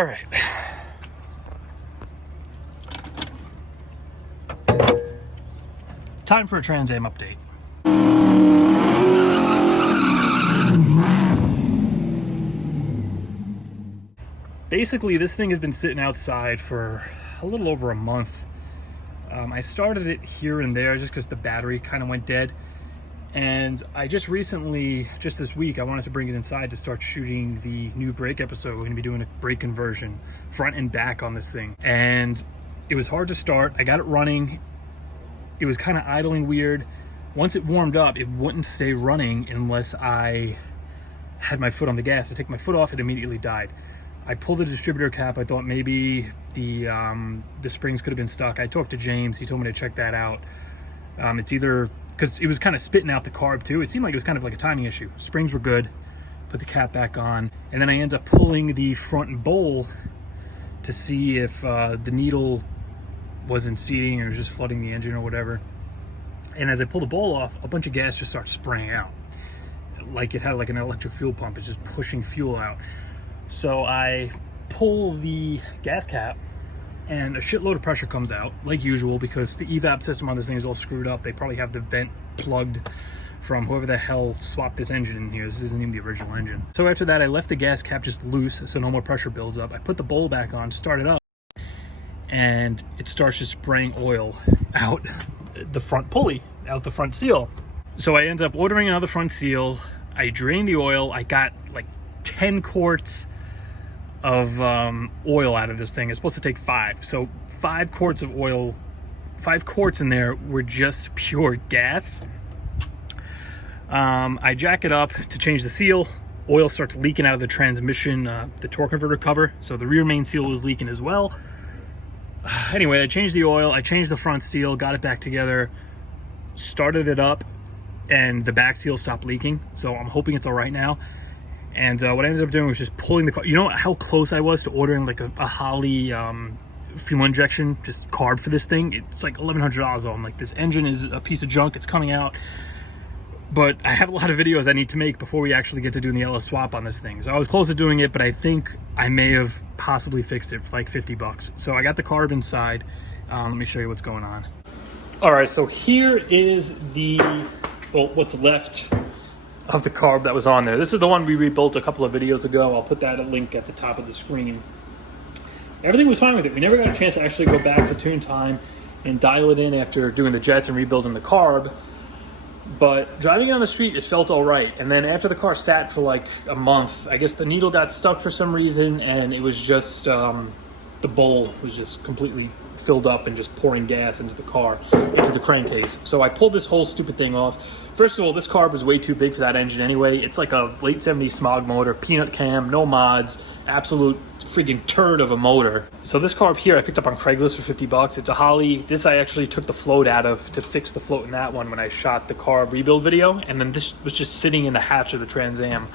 All right. Time for a Trans Am update. Basically, this thing has been sitting outside for a little over a month. I started it here and there just because the battery kind of went dead. And I just recently, just this week, I wanted to bring it inside to start shooting the new brake episode. We're going to be doing a brake conversion, front and back on this thing. And it was hard to start. I got it running. It was kind of idling weird. Once it warmed up, it wouldn't stay running unless I had my foot on the gas. To take my foot off, it immediately died. I pulled the distributor cap. I thought maybe the springs could have been stuck. I talked to James. He told me to check that out. It's either, because it was kind of spitting out the carb too. It seemed like it was kind of like a timing issue. Springs were good. Put the cap back on. And then I ended up pulling the front bowl to see if the needle wasn't seating or was just flooding the engine or whatever. And as I pulled the bowl off, a bunch of gas just started spraying out. Like it had like an electric fuel pump. It's just pushing fuel out. So I pull the gas cap and a shitload of pressure comes out, like usual, because the evap system on this thing is all screwed up. They probably have the vent plugged from whoever the hell swapped this engine in here. This isn't even the original engine. So after that, I left the gas cap just loose so no more pressure builds up. I put the bowl back on, start it up, and it starts just spraying oil out the front pulley, out the front seal. So I ended up ordering another front seal. I drained the oil. I got like 10 quarts of oil out of this thing. It's supposed to take 5. So 5 quarts of oil, 5 quarts in there were just pure gas. I jack it up to change the seal. Oil starts leaking out of the transmission, the torque converter cover. So the rear main seal was leaking as well. Anyway, I changed the oil. I changed the front seal, got it back together, started it up, and the back seal stopped leaking. So I'm hoping it's all right now. And what I ended up doing was just pulling the car. You know how close I was to ordering like a Holley fuel injection, just carb for this thing? It's like $1,100 though. I'm like, this engine is a piece of junk. It's coming out. But I have a lot of videos I need to make before we actually get to doing the LS swap on this thing. So I was close to doing it, but I think I may have possibly fixed it for like 50 bucks. So I got the carb inside. Let me show you what's going on. All right, so here is what's left of the carb that was on there. This is the one we rebuilt a couple of videos ago. I'll put that link at the top of the screen. Everything was fine with it. We never got a chance to actually go back to tune time and dial it in after doing the jets and rebuilding the carb. But driving it on the street, it felt all right. And then after the car sat for like a month, I guess the needle got stuck for some reason, and it was just, the bowl was just completely filled up and just pouring gas into the car, into the crankcase. So I pulled this whole stupid thing off. First of all, this carb was way too big for that engine anyway. It's like a late 70s smog motor, peanut cam, no mods, absolute freaking turd of a motor. So this carb here I picked up on Craigslist for 50 bucks. It's a Holley. This I actually took the float out of to fix the float in that one when I shot the carb rebuild video. And then this was just sitting in the hatch of the Trans Am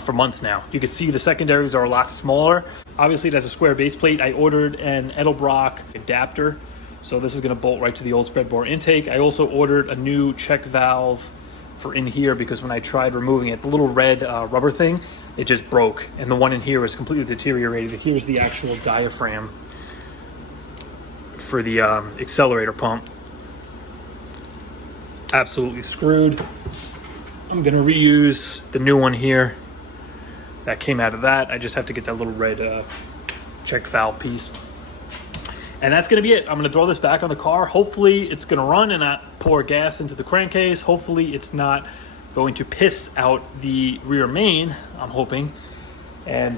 for months now. You can see the secondaries are a lot smaller. Obviously it has a square base plate. I ordered an Edelbrock adapter. So this is gonna bolt right to the old spread bore intake. I also ordered a new check valve for in here because when I tried removing it, the little red rubber thing, it just broke. And the one in here was completely deteriorated. Here's the actual diaphragm for the accelerator pump. Absolutely screwed. I'm gonna reuse the new one here that came out of that. I just have to get that little red check valve piece. And that's gonna be it. I'm gonna throw this back on the car. Hopefully it's gonna run and not pour gas into the crankcase. Hopefully it's not going to piss out the rear main, I'm hoping. And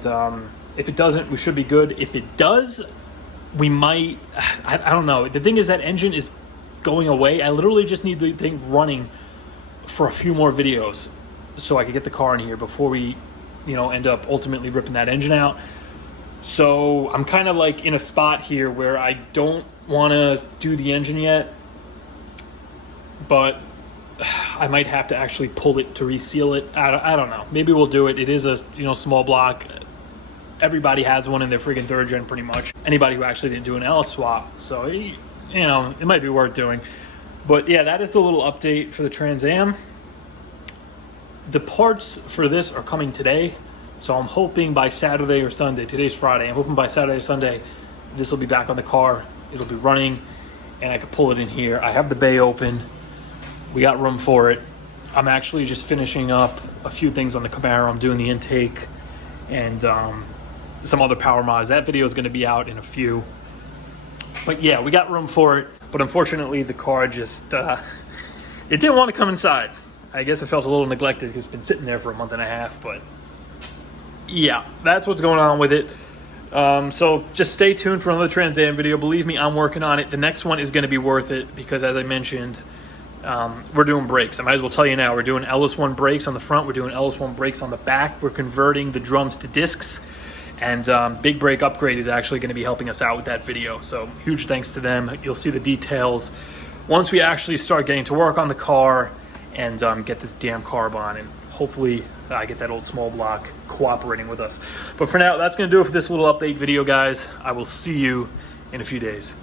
if it doesn't, we should be good. If it does, we might, I don't know. The thing is that engine is going away. I literally just need the thing running for a few more videos so I can get the car in here before we, end up ultimately ripping that engine out. So I'm kind of like in a spot here where I don't want to do the engine yet, but I might have to actually pull it to reseal it. I don't know. Maybe we'll do it. It is a small block. Everybody has one in their freaking third gen pretty much. Anybody who actually didn't do an LS swap. So it might be worth doing. But yeah, that is the little update for the Trans Am. The parts for this are coming today. So I'm hoping by Saturday or Sunday, today's Friday, I'm hoping by Saturday or Sunday, this will be back on the car. It'll be running and I can pull it in here. I have the bay open. We got room for it. I'm actually just finishing up a few things on the Camaro. I'm doing the intake and some other power mods. That video is going to be out in a few. But yeah, we got room for it. But unfortunately, the car just, it didn't want to come inside. I guess it felt a little neglected because it's been sitting there for a month and a half. But yeah, that's what's going on with it. So just stay tuned for another Trans Am video. Believe me, I'm working on it. The next one is going to be worth it because, as I mentioned, we're doing brakes. I might as well tell you now, we're doing LS1 brakes on the front. We're doing LS1 brakes on the back. We're converting the drums to discs. And Big Brake Upgrade is actually going to be helping us out with that video. So huge thanks to them. You'll see the details once we actually start getting to work on the car and get this damn carb on. And hopefully I get that old small block cooperating with us. But for now, that's going to do it for this little update video, guys. I will see you in a few days.